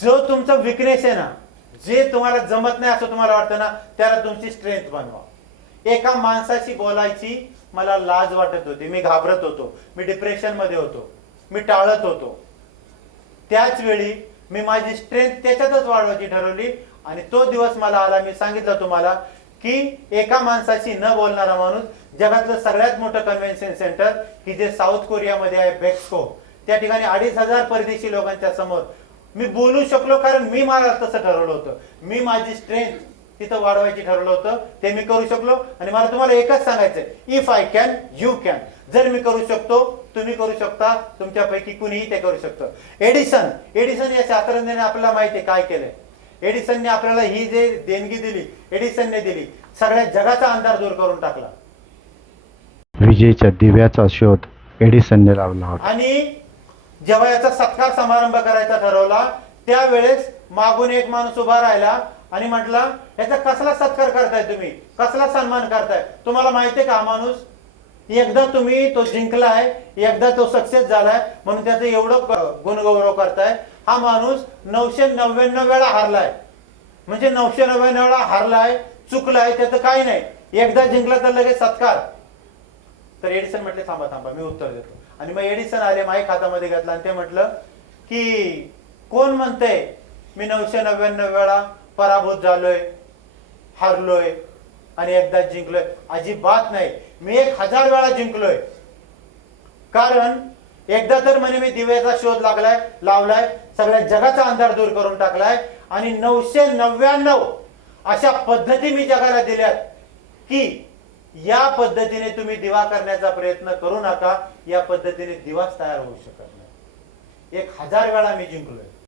जो तुमचा विकनेस आहे ना जे तुम्हाला जमत नाही असं तुम्हाला वाटतं ना त्याला तुमची स्ट्रेंथ बनवा. एका माणसाशी बोलायची मला लाज वाटत होती. मी घाबरत होतो. मी डिप्रेशनमध्ये होतो. मी टाळत होतो. त्याच वेळी मी माझी स्ट्रेंथ त्याच्यातच वाढवायची ठरवली आणि तो दिवस मला आला. मी सांगितलं तुम्हाला की एका माणसाशी न बोलणारा माणूस जगातलं सगळ्यात मोठं कन्व्हेन्शन सेंटर की जे साऊथ कोरियामध्ये आहे बेक्सको त्या ठिकाणी अडीच हजार परदेशी लोकांच्या समोर मी बोलू शकलो कारण मी मला तसं ठरवलं होतं. मी माझी स्ट्रेंथ तिथं वाढवायची ठरवलं होतं. ते मी करू शकलो. आणि मला तुम्हाला एकच सांगायचंय. If I can you can जर मी करू शकतो तुम्ही करू शकता. तुमच्यापैकी कुणीही ते करू शकतं. एडिसन एडिसन या शास्त्रज्ञाने आपल्याला माहिती आहे काय केलंय. एडिसनने आपल्याला ही जे देणगी दिली एडिसनने दिली सगळ्या जगाचा अंधार दूर करून टाकला. विजेच्या दिव्याचा शोध एडिसनने लावला आणि जेव्हा याचा सत्कार समारंभ करायचा ठरवला त्यावेळेस मागून एक माणूस उभा राहिला आणि म्हटला याचा कसला सत्कार करताय तुम्ही? कसला सन्मान करताय? तुम्हाला माहितीये का माणूस? एकदा तुम्ही तो जिंकलाय एकदा तो सक्सेस झालाय म्हणून त्याचं एवढं गुणगौरव करताय. हा माणूस नऊशे नव्याण्णव वेळा हारलाय. म्हणजे नऊशे नव्याण्णव वेळा हारलाय चुकलाय त्याचं काही नाही. एकदा जिंकला तर लगेच सत्कार. तर एडिसन म्हटले थांबा थांबा मी उत्तर देतो. आणि मग एडिसन आले माईक हातामध्ये घेतला आणि ते म्हटलं की कोण म्हणतंय मी नऊशे नव्याण्णव वेळा पराभूत झालोय हारलोय आणि एकदा जिंकलोय? अजिबात नाही. मी एक हजार वेळा जिंकलोय. कारण एकदा तर म्हणे मी दिव्याचा शोध लागलाय लावलाय सगळ्या जगाचा अंधार दूर करून टाकलाय आणि नऊशे नव्याण्णव अशा पद्धती मी जगाला दिल्यात की या पद्धतीने तुम्ही दिवा करण्याचा प्रयत्न करू नका. या पद्धतीने दिवाच तयार होऊ शकत नाही. एक हजार वेळा मी जिंकलोय.